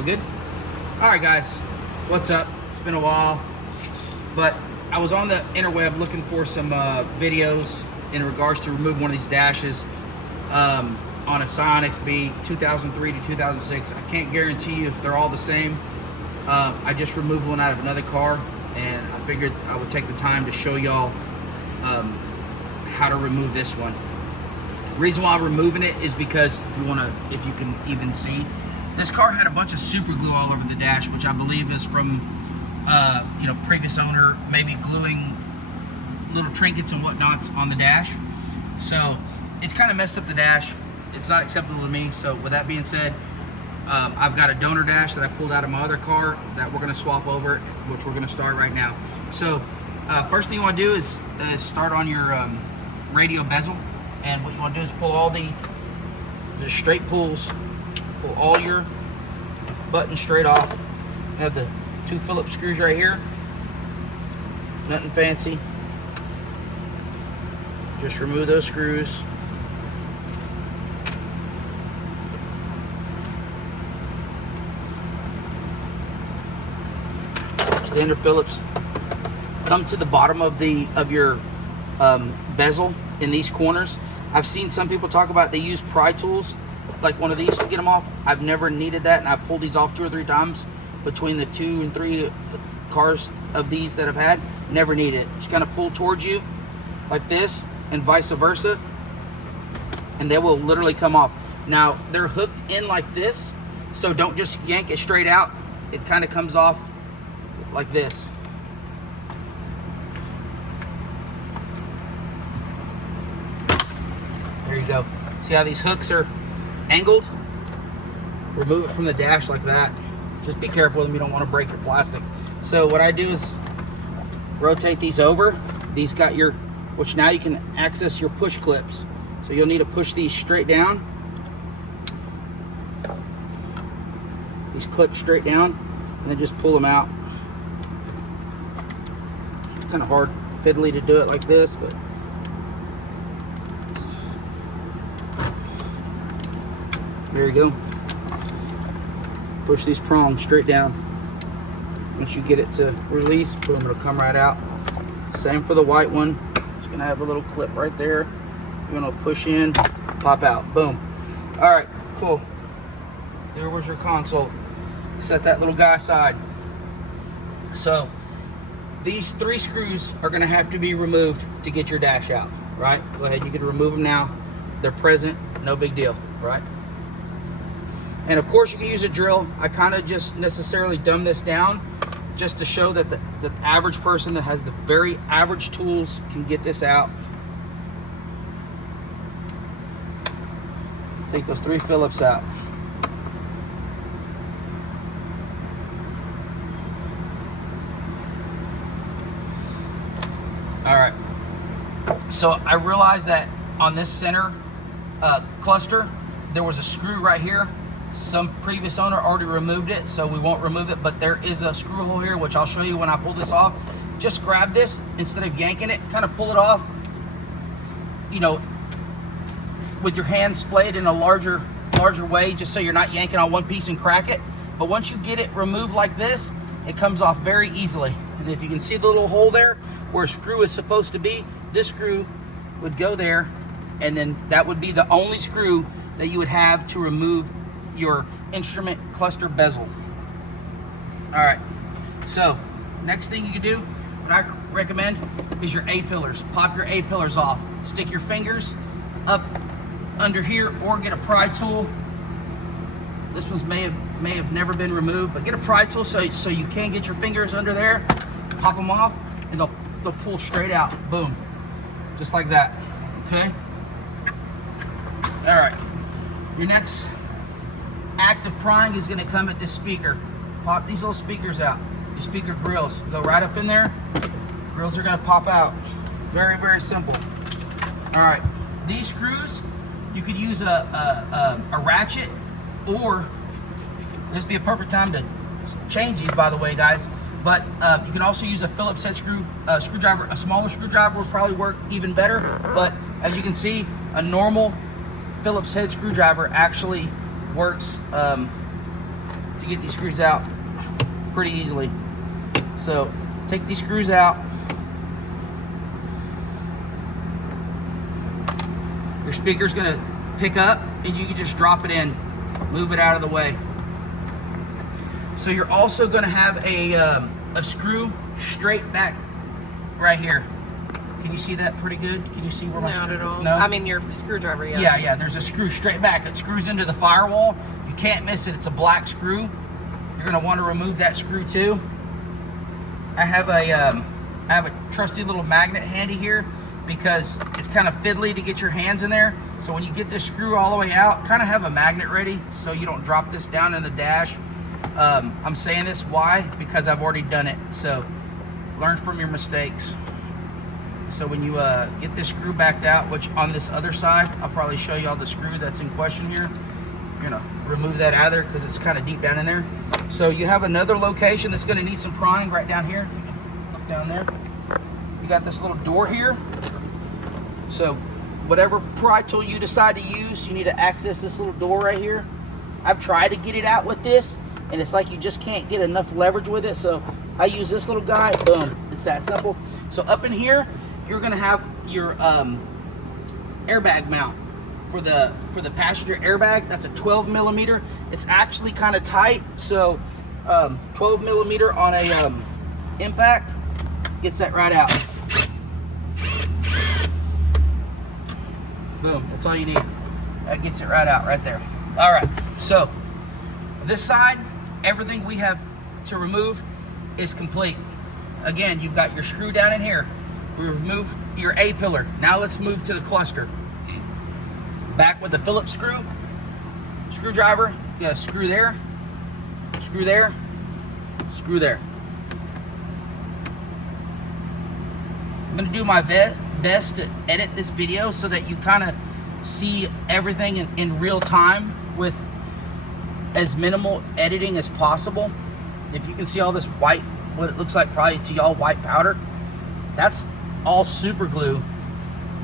We're good? Alright guys, what's up? It's been a while, but I was on the interweb looking for some videos in regards to removing one of these dashes on a Scion XB 2003 to 2006. I can't guarantee you if they're all the same. I just removed one out of another car, and I figured I would take the time to show y'all how to remove this one. The reason why I'm removing it is because if you can even see, this car had a bunch of super glue all over the dash, which I believe is from previous owner maybe gluing little trinkets and whatnots on the dash. So it's kind of messed up the dash. It's not acceptable to me. So with that being said, I've got a donor dash that I pulled out of my other car that we're going to swap over, which we're going to start right now. So first thing you want to do is start on your radio bezel, and what you want to do is pull all the straight pulls. Pull all your buttons straight off. You have the 2 Phillips screws right here. Nothing fancy. Just remove those screws. Standard Phillips. Come to the bottom of your bezel in these corners. I've seen some people talk about they use pry tools, like one of these, to get them off. I've never needed that, and I've pulled these off 2 or 3 times between the 2 and 3 cars of these that I've had. Never need it. Just kind of pull towards you like this and vice versa, and they will literally come off. Now they're hooked in like this, so don't just yank it straight out. It kind of comes off like this. There you go. See how these hooks are angled? Remove it from the dash like that. Just be careful with them. You don't want to break your plastic. So what I do is rotate these over. These got your, which now you can access your push clips. So you'll need to push these straight down. These clips straight down, and then just pull them out. It's kind of hard, fiddly to do it like this, but there you go. Push these prongs straight down. Once you get it to release, boom, it'll come right out. Same for the white one. It's gonna have a little clip right there. You're gonna push in, pop out, boom. All right, cool. There was your console. Set that little guy aside. So these 3 screws are gonna have to be removed to get your dash out, right? Go ahead, you can remove them now. They're present, no big deal, right? And of course you can use a drill. I kind of just necessarily dumb this down just to show that the average person that has the very average tools can get this out. Take those 3 Phillips out. All right. So I realized that on this center cluster, there was a screw right here. Some previous owner already removed it, so we won't remove it, but there is a screw hole here, which I'll show you when I pull this off. Just grab this instead of yanking it, kind of pull it off, with your hand splayed in a larger way, just so you're not yanking on one piece and crack it. But once you get it removed like this, it comes off very easily. And if you can see the little hole there where a screw is supposed to be, this screw would go there, and then that would be the only screw that you would have to remove your instrument cluster bezel. All right, so next thing you can do, what I recommend, is your A-pillars. Pop your A-pillars off. Stick your fingers up under here, or get a pry tool. This one's may have never been removed, but get a pry tool so you can get your fingers under there. Pop them off, and they'll pull straight out. Boom, just like that. Okay. All right. Your next act of prying is going to come at this speaker. Pop these little speakers out. Your speaker grills go right up in there. Grills are going to pop out. Very, very simple. All right, these screws, you could use a ratchet, or this would be a perfect time to change these, by the way, guys. But you can also use a Phillips head screwdriver. A smaller screwdriver would probably work even better. But as you can see, a normal Phillips head screwdriver actually works to get these screws out pretty easily. So take these screws out. Your speaker's gonna pick up and you can just drop it in, move it out of the way. So you're also gonna have a screw straight back right here. Can you see that pretty good? Can you see where my Not at all. No? I mean your screwdriver, yes. Yeah, there's a screw straight back. It screws into the firewall. You can't miss it. It's a black screw. You're gonna want to remove that screw too. I have a trusty little magnet handy here because it's kind of fiddly to get your hands in there. So when you get this screw all the way out, kind of have a magnet ready so you don't drop this down in the dash. I'm saying this, why? Because I've already done it. So learn from your mistakes. So when you get this screw backed out, which on this other side, I'll probably show you all the screw that's in question here. You're gonna remove that out of there because it's kind of deep down in there. So you have another location that's gonna need some prying right down here. If you can look down there. You got this little door here. So whatever pry tool you decide to use, you need to access this little door right here. I've tried to get it out with this, and it's like you just can't get enough leverage with it. So I use this little guy, boom, it's that simple. So up in here, you're gonna have your airbag mount for the passenger airbag. That's a 12 millimeter. It's actually kind of tight, so 12 millimeter on a impact gets that right out. Boom, that's all you need. That gets it right out right there. All right, so this side, everything we have to remove is complete. Again, you've got your screw down in here. We remove your A pillar. Now let's move to the cluster. Back with the Phillips screwdriver. You got a screw there, screw there, screw there. I'm gonna do my best to edit this video so that you kind of see everything in real time with as minimal editing as possible. If you can see all this white, what it looks like probably to y'all white powder, that's all super glue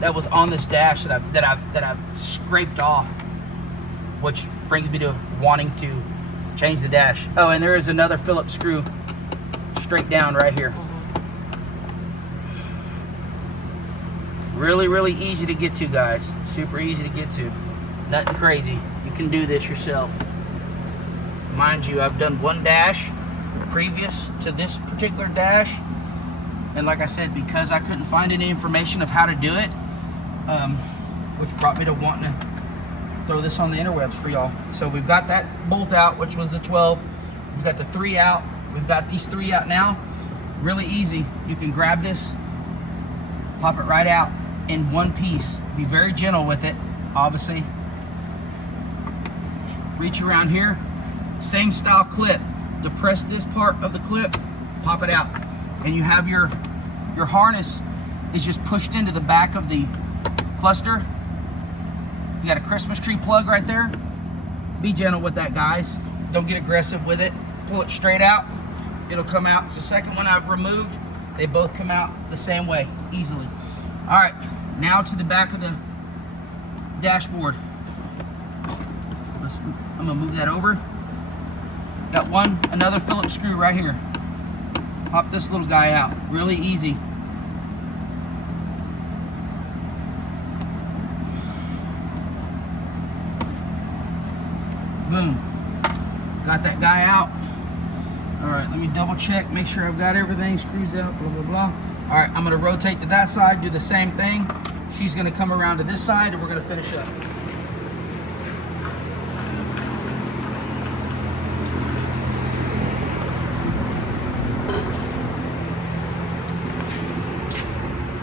that was on this dash that I've scraped off, which brings me to wanting to change the dash. Oh, and there is another Phillips screw straight down right here. Really, really easy to get to, guys. Super easy to get to. Nothing crazy. You can do this yourself. Mind you, I've done one dash previous to this particular dash, and like I said, because I couldn't find any information of how to do it, which brought me to wanting to throw this on the interwebs for y'all. So we've got that bolt out, which was the 12. We've got the 3 out. We've got these 3 out now. Really easy. You can grab this, pop it right out in one piece. Be very gentle with it, obviously. Reach around here. Same style clip. Depress this part of the clip, pop it out, and you have your harness is just pushed into the back of the cluster. You got a Christmas tree plug right there. Be gentle with that, guys. Don't get aggressive with it. Pull it straight out. It'll come out. It's the second one I've removed. They both come out the same way, easily. All right, now to the back of the dashboard. I'm gonna move that over. Got another Phillips screw right here. Pop this little guy out, really easy. Boom, got that guy out. All right, let me double check, make sure I've got everything, screws out, blah, blah, blah. All right, I'm gonna rotate to that side, do the same thing. She's gonna come around to this side and we're gonna finish up.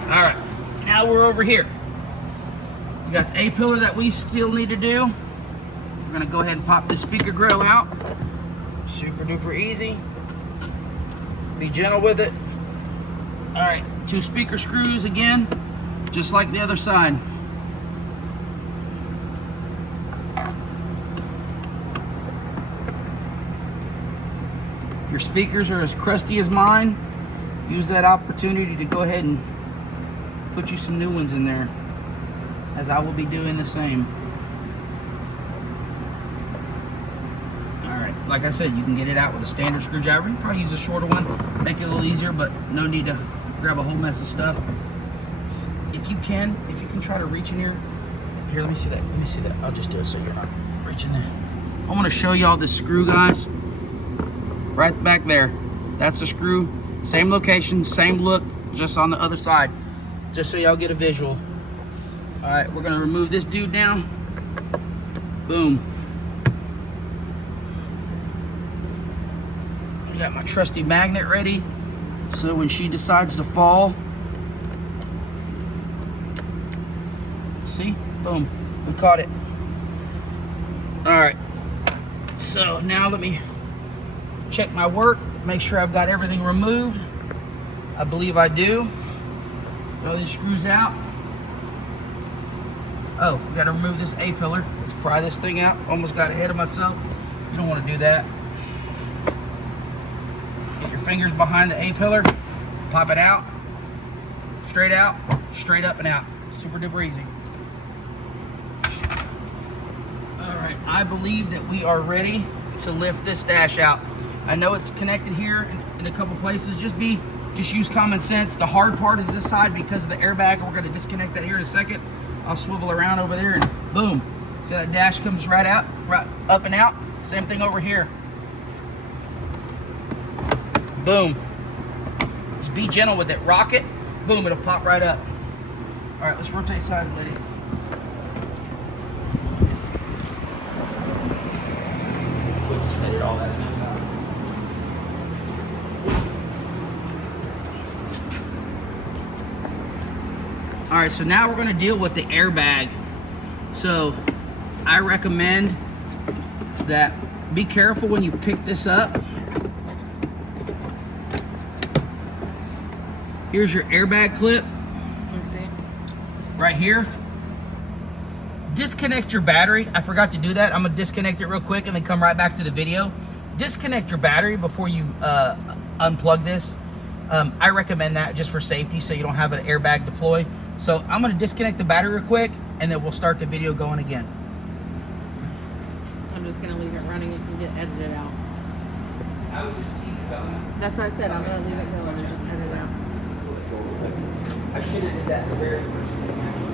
All right, now we're over here. We got the A pillar that we still need to do. We're gonna go ahead and pop this speaker grill out. Super duper easy. Be gentle with it. All right, 2 speaker screws again, just like the other side. If your speakers are as crusty as mine, use that opportunity to go ahead and put you some new ones in there, as I will be doing the same. All right, like I said, you can get it out with a standard screwdriver. You can probably use a shorter one, make it a little easier, but no need to grab a whole mess of stuff. If you can try to reach in here. Here, let me see that. I'll just do it so you're not reaching there. I want to show y'all this screw, guys. Right back there. That's the screw. Same location, same look, just on the other side. Just so y'all get a visual. All right, we're gonna remove this dude down. Boom. I got my trusty magnet ready, so when she decides to fall, see, boom, we caught it. All right, so now let me check my work, make sure I've got everything removed. I believe I do. All these screws out. Oh, we got to remove this A-pillar. Let's pry this thing out. Almost got ahead of myself. You don't want to do that. Get your fingers behind the A-pillar. Pop it out. Straight up and out. Super duper easy. All right, I believe that we are ready to lift this dash out. I know it's connected here in a couple places. Just use common sense. The hard part is this side because of the airbag. We're going to disconnect that here in a second. I'll swivel around over there and boom. See that dash comes right out, right up and out. Same thing over here. Boom. Just be gentle with it. Rock it. Boom, it'll pop right up. All right, let's rotate sides, lady. Just all that mess out. All right, so now we're gonna deal with the airbag. So I recommend that be careful when you pick this up. Here's your airbag clip. Let's see. Right here. Disconnect your battery. I forgot to do that. I'm gonna disconnect it real quick and then come right back to the video. Disconnect your battery before you unplug this. I recommend that just for safety so you don't have an airbag deploy. So I'm gonna disconnect the battery real quick and then we'll start the video going again. I'm just gonna leave it running if you get edit it out. I would just keep it going. That's what I said. I'm gonna leave it going and just edit it out. I should have did that the very first thing, actually.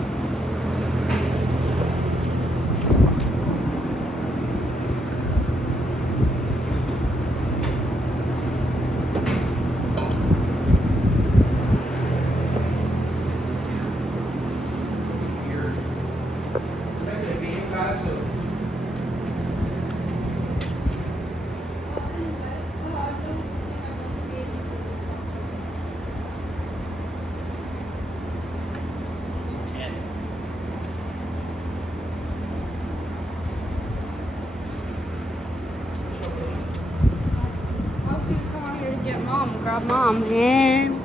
Grab mom and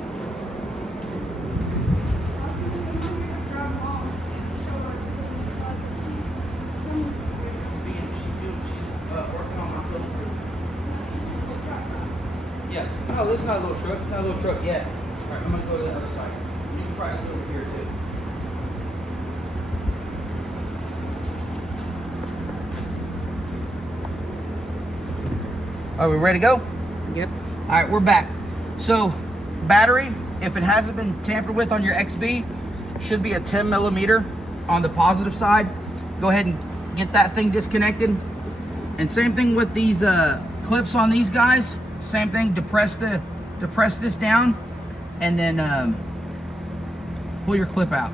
Yeah. No, this is not a little truck. It's not a little truck yet. All right, I'm gonna go to the other side. You can probably sit over here too. Are we ready to go? Yep. All right, we're back. So, battery, if it hasn't been tampered with on your XB, should be a 10 millimeter on the positive side. Go ahead and get that thing disconnected. And same thing with these clips on these guys. Same thing, depress this down, and then pull your clip out.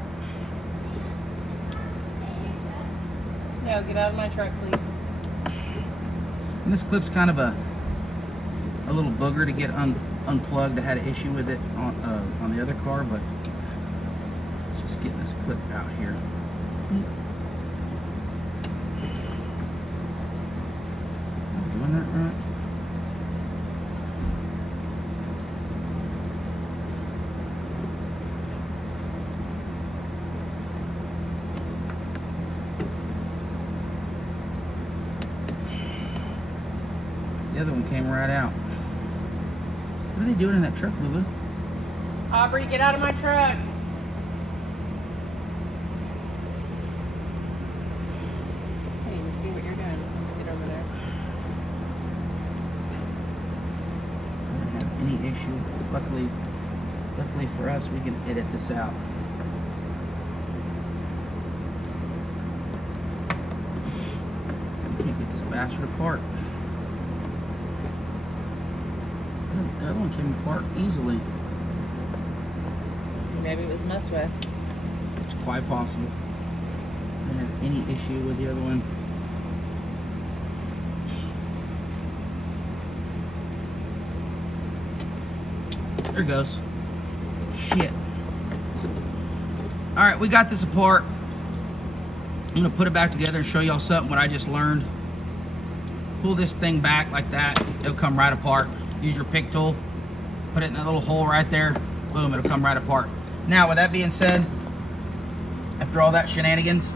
No, get out of my truck, please. And this clip's kind of a little booger to get unplugged. I had an issue with it on the other car, but just getting this clip out here. Am I doing that right? The other one came right out. What are they doing in that truck, Lulu? Aubrey, get out of my truck. Hey, you see what you're doing. Get over there. issue. Luckily for us, we can edit this out. We can't get this bastard apart. The other one came apart easily. Maybe it was messed with. It's quite possible. I didn't have any issue with the other one. There it goes. Shit. Alright, we got this apart. I'm going to put it back together and show y'all something what I just learned. Pull this thing back like that. It'll come right apart. Use your pick tool. Put it in that little hole right there. Boom, it'll come right apart. Now, with that being said, after all that shenanigans,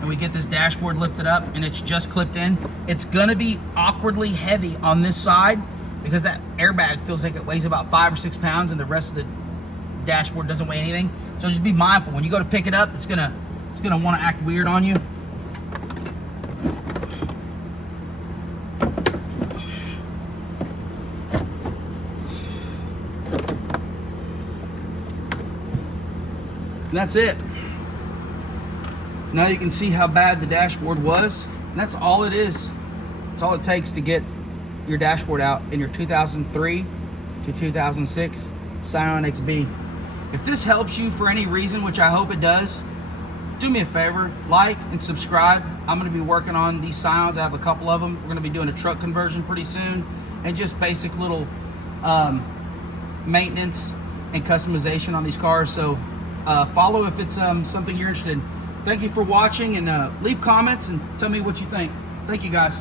and we get this dashboard lifted up and it's just clipped in, it's going to be awkwardly heavy on this side because that airbag feels like it weighs about 5 or 6 pounds and the rest of the dashboard doesn't weigh anything. So just be mindful when you go to pick it up. It's gonna want to act weird on you. And that's it. Now you can see how bad the dashboard was. And that's all it is. That's all it takes to get your dashboard out in your 2003 to 2006 Scion XB. If this helps you for any reason, which I hope it does, do me a favor, like and subscribe. I'm going to be working on these Scions. I have a couple of them. We're going to be doing a truck conversion pretty soon, and just basic little maintenance and customization on these cars. So follow if it's something you're interested in. Thank you for watching, and leave comments and tell me what you think. Thank you, guys.